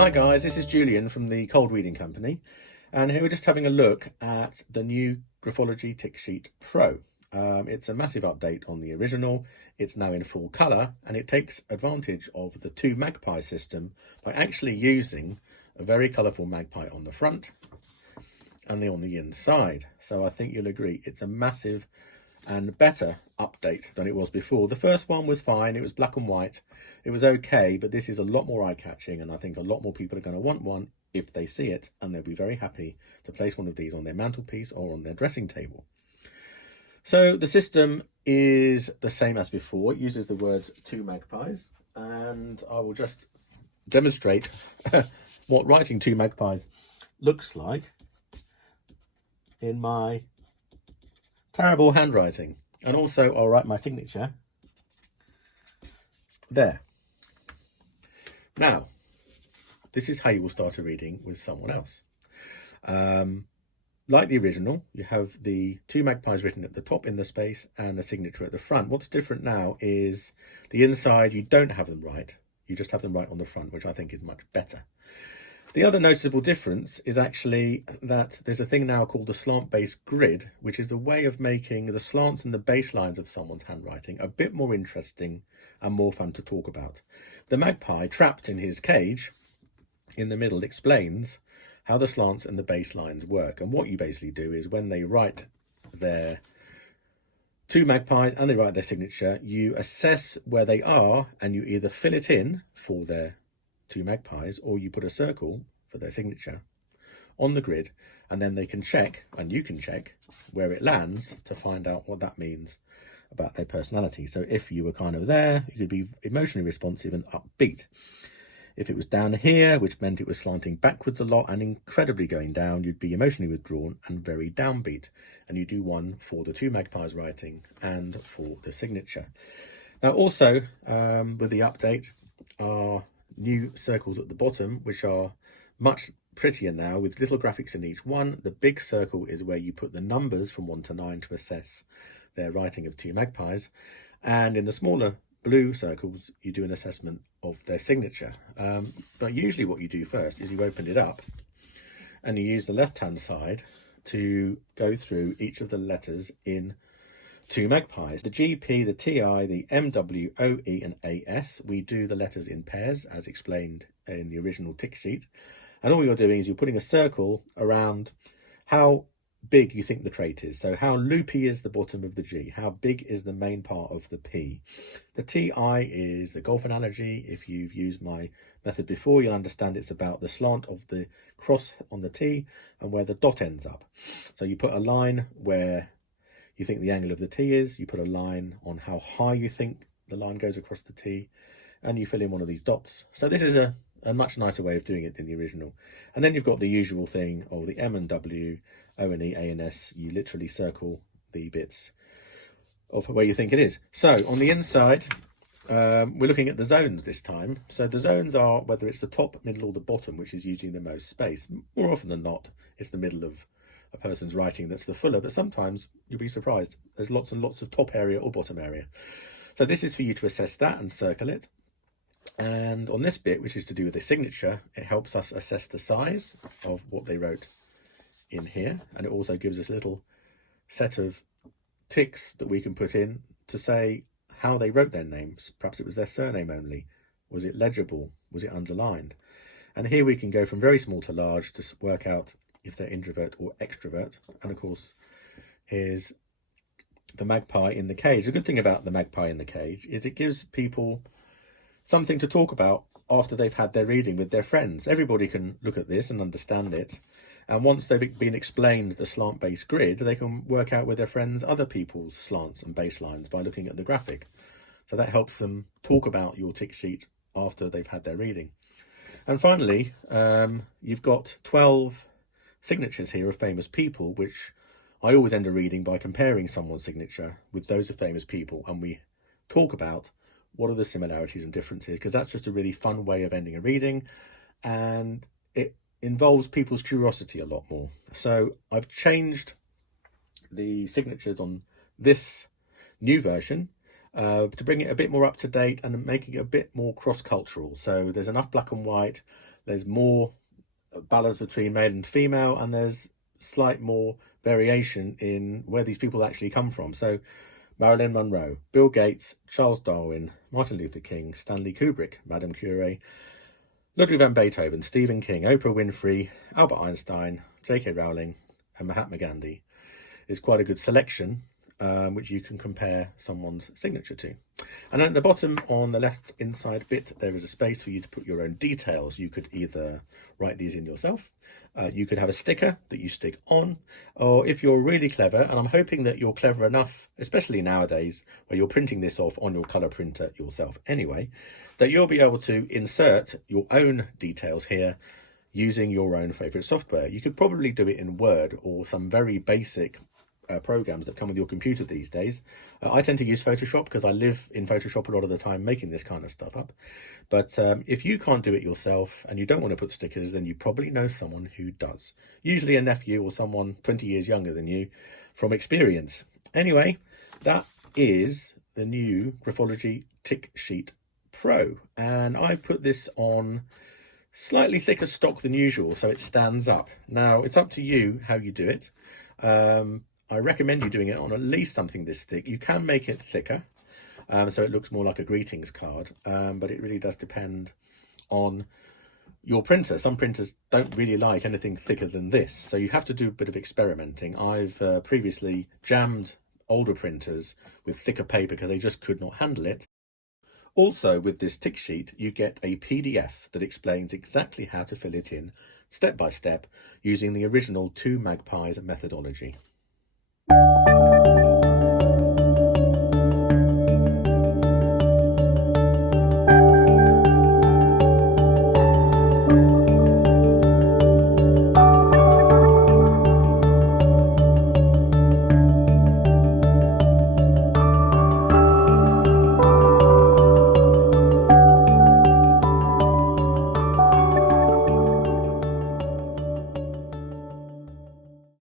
Hi guys, this is Julian from the Cold Reading Company, and here we're just having a look at the new Graphology Tick Sheet Pro. It's a massive update on the original. It's now in full colour, and it takes advantage of the two magpie system by actually using a very colourful magpie on the front and on the inside. So I think you'll agree it's a massive and better update than it was before. The first one was fine, it was black and white, it was okay, but this is a lot more eye-catching, and I think a lot more people are going to want one if they see it, and they'll be very happy to place one of these on their mantelpiece or on their dressing table. So the system is the same as before. It uses the words two magpies, and I will just demonstrate what writing two magpies looks like in my terrible handwriting. And also I'll write my signature there. Now, this is how you will start a reading with someone else. Like the original, you have the two magpies written at the top in the space and the signature at the front. What's different now is the inside, you don't have them right. You just have them right on the front, which I think is much better. The other noticeable difference is actually that there's a thing now called the slant-based grid, which is a way of making the slants and the baselines of someone's handwriting a bit more interesting and more fun to talk about. The magpie trapped in his cage in the middle explains how the slants and the baselines work. And what you basically do is when they write their two magpies and they write their signature, you assess where they are and you either fill it in for their two magpies, or you put a circle for their signature on the grid, and then they can check, and you can check where it lands to find out what that means about their personality. So if you were kind of there, you could be emotionally responsive and upbeat. If it was down here, which meant it was slanting backwards a lot and incredibly going down, you'd be emotionally withdrawn and very downbeat. And you do one for the two magpies writing and for the signature. Now also, with the update, are new circles at the bottom, which are much prettier now with little graphics in each one. The big circle is where you put the numbers from 1 to 9 to assess their writing of two magpies, and in the smaller blue circles you do an assessment of their signature. But usually what you do first is you open it up and you use the left hand side to go through each of the letters in two magpies. The GP, the TI, the MW, OE and AS. We do the letters in pairs as explained in the original tick sheet. And all you're doing is you're putting a circle around how big you think the trait is. So how loopy is the bottom of the G? How big is the main part of the P? The TI is the golf analogy. If you've used my method before, you'll understand it's about the slant of the cross on the T and where the dot ends up. So you put a line where you think the angle of the T is, you put a line on how high you think the line goes across the T, and you fill in one of these dots. So this is a much nicer way of doing it than the original. And then you've got the usual thing of the M and W, O and E, A and S. You literally circle the bits of where you think it is. So on the inside, we're looking at the zones this time. So the zones are whether it's the top, middle or the bottom, which is using the most space. More often than not, it's the middle of a person's writing that's the fuller, but sometimes you'll be surprised. There's lots and lots of top area or bottom area. So this is for you to assess that and circle it. And on this bit, which is to do with the signature, it helps us assess the size of what they wrote in here. And it also gives us a little set of ticks that we can put in to say how they wrote their names. Perhaps it was their surname only. Was it legible? Was it underlined? And here we can go from very small to large to work out if they're introvert or extrovert. And of course, here's the magpie in the cage. The good thing about the magpie in the cage is it gives people something to talk about after they've had their reading with their friends. Everybody can look at this and understand it. And once they've been explained the slant-based grid, they can work out with their friends other people's slants and baselines by looking at the graphic. So that helps them talk about your tick sheet after they've had their reading. And finally, you've got 12 signatures here of famous people, which I always end a reading by comparing someone's signature with those of famous people, and we talk about what are the similarities and differences, because that's just a really fun way of ending a reading, and it involves people's curiosity a lot more. So I've changed the signatures on this new version to bring it a bit more up to date and making it a bit more cross-cultural. So there's enough black and white there's more balance between male and female, and there's slight more variation in where these people actually come from. So Marilyn Monroe, Bill Gates, Charles Darwin, Martin Luther King, Stanley Kubrick, Madame Curie, Ludwig van Beethoven, Stephen King, Oprah Winfrey, Albert Einstein, J.K. Rowling, and Mahatma Gandhi. It's quite a good selection, which you can compare someone's signature to. And at the bottom on the left inside bit, there is a space for you to put your own details. You could either write these in yourself, you could have a sticker that you stick on, or if you're really clever, and I'm hoping that you're clever enough, especially nowadays where you're printing this off on your colour printer yourself anyway, that you'll be able to insert your own details here using your own favourite software. You could probably do it in Word or some very basic programs that come with your computer these days. I tend to use Photoshop because I live in Photoshop a lot of the time making this kind of stuff up. But if you can't do it yourself and you don't want to put stickers, then you probably know someone who does. Usually a nephew or someone 20 years younger than you from experience. Anyway, that is the new Graphology Tick Sheet Pro. And I've put this on slightly thicker stock than usual so it stands up. Now, it's up to you how you do it. I recommend you doing it on at least something this thick. You can make it thicker, so it looks more like a greetings card, but it really does depend on your printer. Some printers don't really like anything thicker than this, so you have to do a bit of experimenting. I've previously jammed older printers with thicker paper because they just could not handle it. Also, with this tick sheet, you get a PDF that explains exactly how to fill it in step by step using the original 2 Magpies methodology.